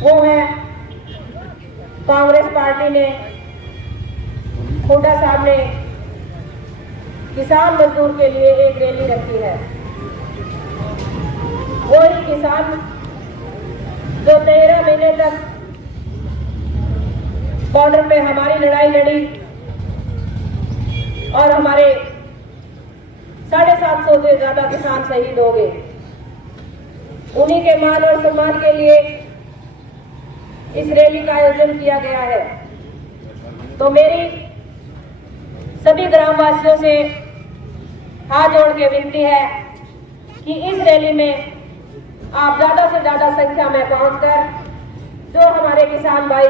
वो है कांग्रेस पार्टी ने खोड़ा साहब ने किसान मजदूर के लिए एक रैली रखी है। वो ही किसान जो 13 महीने तक बॉर्डर पे हमारी लड़ाई लड़ी और हमारे 750 से ज्यादा किसान शहीद हो गए, उन्हीं के मान और सम्मान के लिए इस रैली का आयोजन किया गया है। तो मेरी सभी ग्रामवासियों से हाथ जोड़ के विनती है कि इस रैली में आप ज्यादा से ज्यादा संख्या में पहुंचकर जो हमारे किसान भाई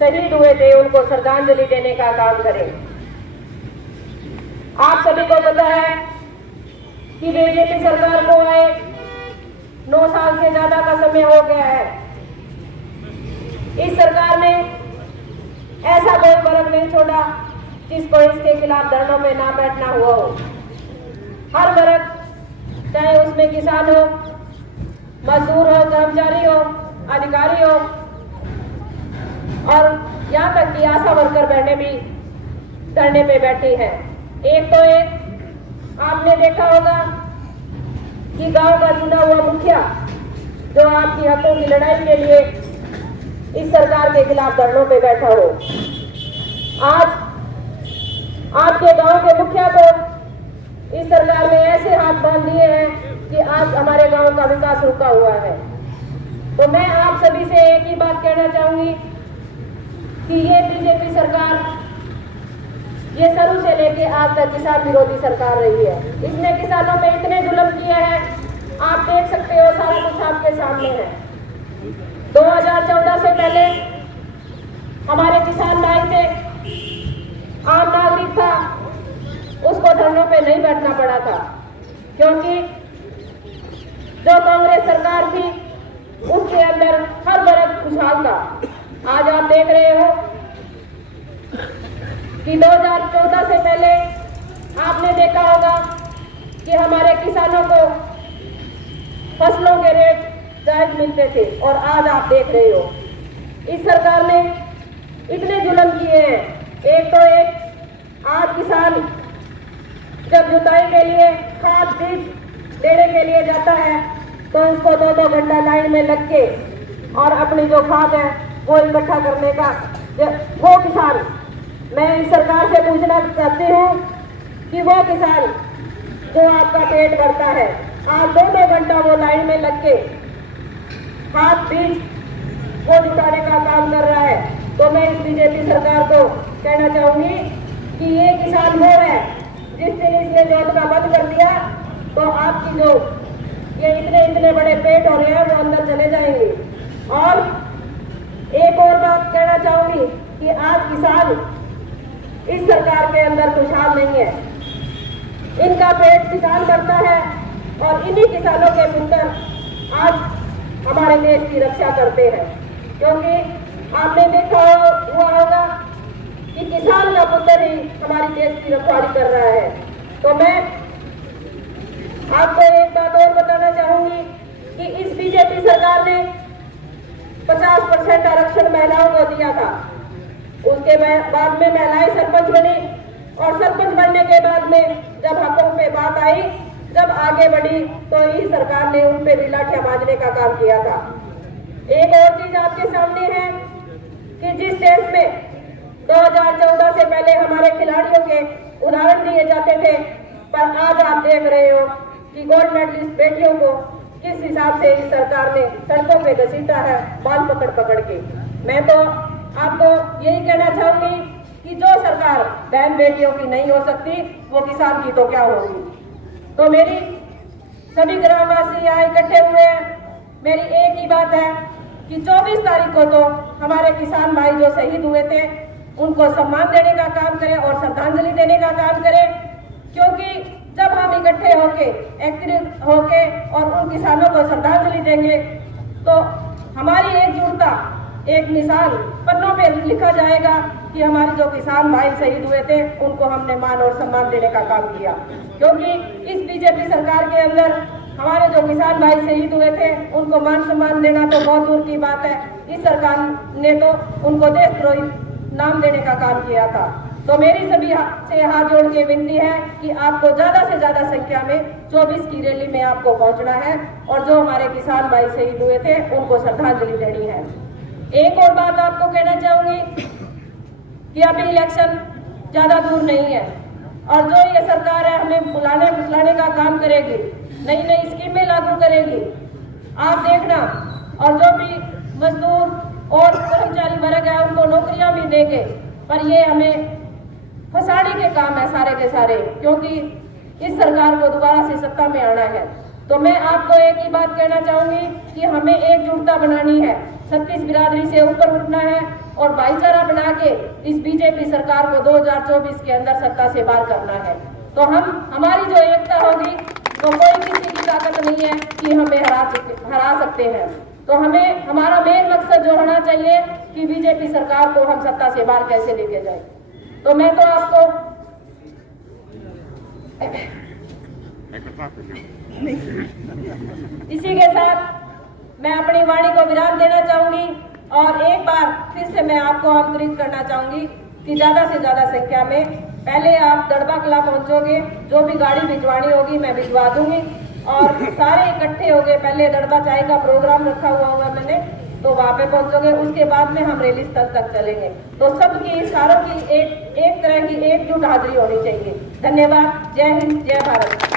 शहीद हुए थे उनको श्रद्धांजलि देने का काम करें। आप सभी को पता है कि बीजेपी सरकार को आए 9 साल से ज्यादा का समय हो गया है। इस सरकार ने ऐसा कोई वर्ग नहीं छोड़ा जिसको इसके खिलाफ धरनों में ना बैठना हुआ हो। हर वर्ग, चाहे उसमें किसान हो, मजदूर हो, कर्मचारी हो, अधिकारी हो और यहाँ तक कि आशा वर्कर बहने भी धरने पे बैठी है। एक तो एक आपने देखा होगा कि गांव का चुना हुआ मुखिया जो आपकी हकों की लड़ाई के लिए इस सरकार के खिलाफ धरनों पे बैठा हो, आज आपके गांव के मुखिया को इस सरकार ने ऐसे हाथ बांध दिए हैं कि आज हमारे गांव का विकास रुका हुआ है। तो मैं आप सभी से एक ही बात कहना चाहूंगी कि ये बीजेपी सरकार ये शुरू से लेके आज तक किसान विरोधी सरकार रही है। इसने किसानों पे इतने जुल्म किए हैं, आप देख सकते हो, सारा कुछ आपके सामने है। 2014 से पहले हमारे किसान भाई थे, आम नागरिक था, उसको धरनों पे नहीं बैठना पड़ा था क्योंकि जो कांग्रेस सरकार थी उसके अंदर हर वर्ग खुशहाल था। आज आप देख रहे हो कि 2014 से पहले आपने देखा होगा कि हमारे किसानों को फसलों के रेट जायज मिलते थे और आज आप देख रहे हो इस सरकार ने इतने जुल्म किए हैं। एक तो एक आज किसान जब जुताई के लिए खाद बीज लेने के लिए जाता है तो उसको 2-2 घंटा लाइन में लग के और अपनी जो खाद है वो इकट्ठा करने का वो किसान, मैं इस सरकार से पूछना चाहती हूँ कि वो किसान जो आपका पेट भरता है आज 2-2 घंटा वो लाइन में लग के खाद बीज वो जुटाने का काम कर रहा है। तो मैं इस बीजेपी सरकार को कहना चाहूंगी कि ये किसान वो है जिस दिन इसने जोत का बंद कर दिया तो आपकी जो ये इतने बड़े पेट हो रहे हैं वो अंदर चले जाएंगे। और एक और बात कहना चाहूंगी कि आज किसान इस सरकार के अंदर खुशहाल नहीं है, इनका पेट किसान भरता है और इन्हीं किसानों के पुत्र आज हमारे देश की रक्षा करते हैं। क्योंकि आपने देखा हुआ होगा कि किसान का पुत्र ही हमारी देश की रखवाली कर रहा है। तो मैं आपको एक बात और बताना चाहूंगी कि इस बीजेपी सरकार ने 50% आरक्षण महिलाओं को दिया था, उसके बाद में महिलाएं सरपंच बनी और सरपंच बनने के बाद में जब हकों पे बात आई, जब आगे बढ़ी तो इस सरकार ने उन पे भी लाठियां बांधने का काम किया था। एक और चीज आपके सामने है कि जिस देश में 2014 से पहले हमारे खिलाड़ियों के उदाहरण दिए जाते थे, पर आज आप देख रहे हो कि गोल्ड मेडलिस्ट बेटियों को किस हिसाब से इस सरकार ने सड़कों पे घसीटा है बाल पकड़ पकड़ के। मैं तो आपको यही कहना चाहूंगी कि जो सरकार बहन बेटियों की नहीं हो सकती वो किसान की तो क्या होगी। तो मेरी सभी ग्रामवासी यहाँ इकट्ठे हुए हैं, मेरी एक ही बात है कि 24 तारीख को तो हमारे किसान भाई जो शहीद हुए थे उनको सम्मान देने का काम करें और श्रद्धांजलि देने का काम करें। क्योंकि जब हम इकट्ठे होके एक्टिव होके और उन किसानों को श्रद्धांजलि देंगे तो हमारी एकजुटता एक निशान पन्नों पे लिखा जाएगा कि हमारे जो किसान भाई शहीद हुए थे उनको हमने मान और सम्मान देने का काम किया। क्योंकि इस बीजेपी सरकार के अंदर हमारे जो किसान भाई शहीद हुए थे उनको मान सम्मान देना तो बहुत दूर की बात है। इस सरकार ने तो उनको देशद्रोही नाम देने का काम किया था। तो मेरी सभी से हाथ जोड़ के विनती है कि आपको ज्यादा से ज्यादा संख्या में 24 की रैली में आपको पहुंचना है और जो हमारे किसान भाई शहीद हुए थे उनको श्रद्धांजलि देनी है। एक और बात आपको कहना चाहूंगी कि अभी इलेक्शन ज्यादा दूर नहीं है और जो ये सरकार है हमें बुलाने फुसलाने का काम करेगी, नई नई स्कीमें लागू करेगी। आप देखना, और जो भी मजदूर और कर्मचारी वर्ग है उनको नौकरियां भी देंगे, पर ये हमें फंसाने के काम है सारे के सारे, क्योंकि इस सरकार को दोबारा से सत्ता में आना है। तो मैं आपको एक ही बात कहना चाहूंगी कि हमें एकजुटता बनानी है, 36 बिरादरी से ऊपर उठना है और भाईचारा बना के इस बीजेपी सरकार को 2024 के अंदर सत्ता से बाहर करना है। तो हमारी जो एकता होगी तो कोई किसी की ताकत नहीं है कि हमें हरा सकते हैं। तो हमें हमारा मेन मकसद जो होना चाहिए कि बीजेपी सरकार को हम सत्ता से बाहर कैसे लेके जाए। तो मैं तो आपको इसी के साथ मैं अपनी वाणी को विराम देना चाहूंगी और एक बार फिर से मैं आपको आमंत्रित करना चाहूंगी कि ज्यादा से ज्यादा संख्या में पहले आप दड़बा किला पहुंचोगे, जो भी गाड़ी भिजवानी होगी मैं भिजवा दूंगी और सारे इकट्ठे हो गए। पहले दड़बा चाय का प्रोग्राम रखा हुआ मैंने, तो वहां पे पहुंचोगे, उसके बाद में हम रैली स्थल तक चलेंगे। तो सबकी सारों की एक तरह की एकजुट हाजिरी होनी चाहिए। धन्यवाद। जय हिंद, जय भारत।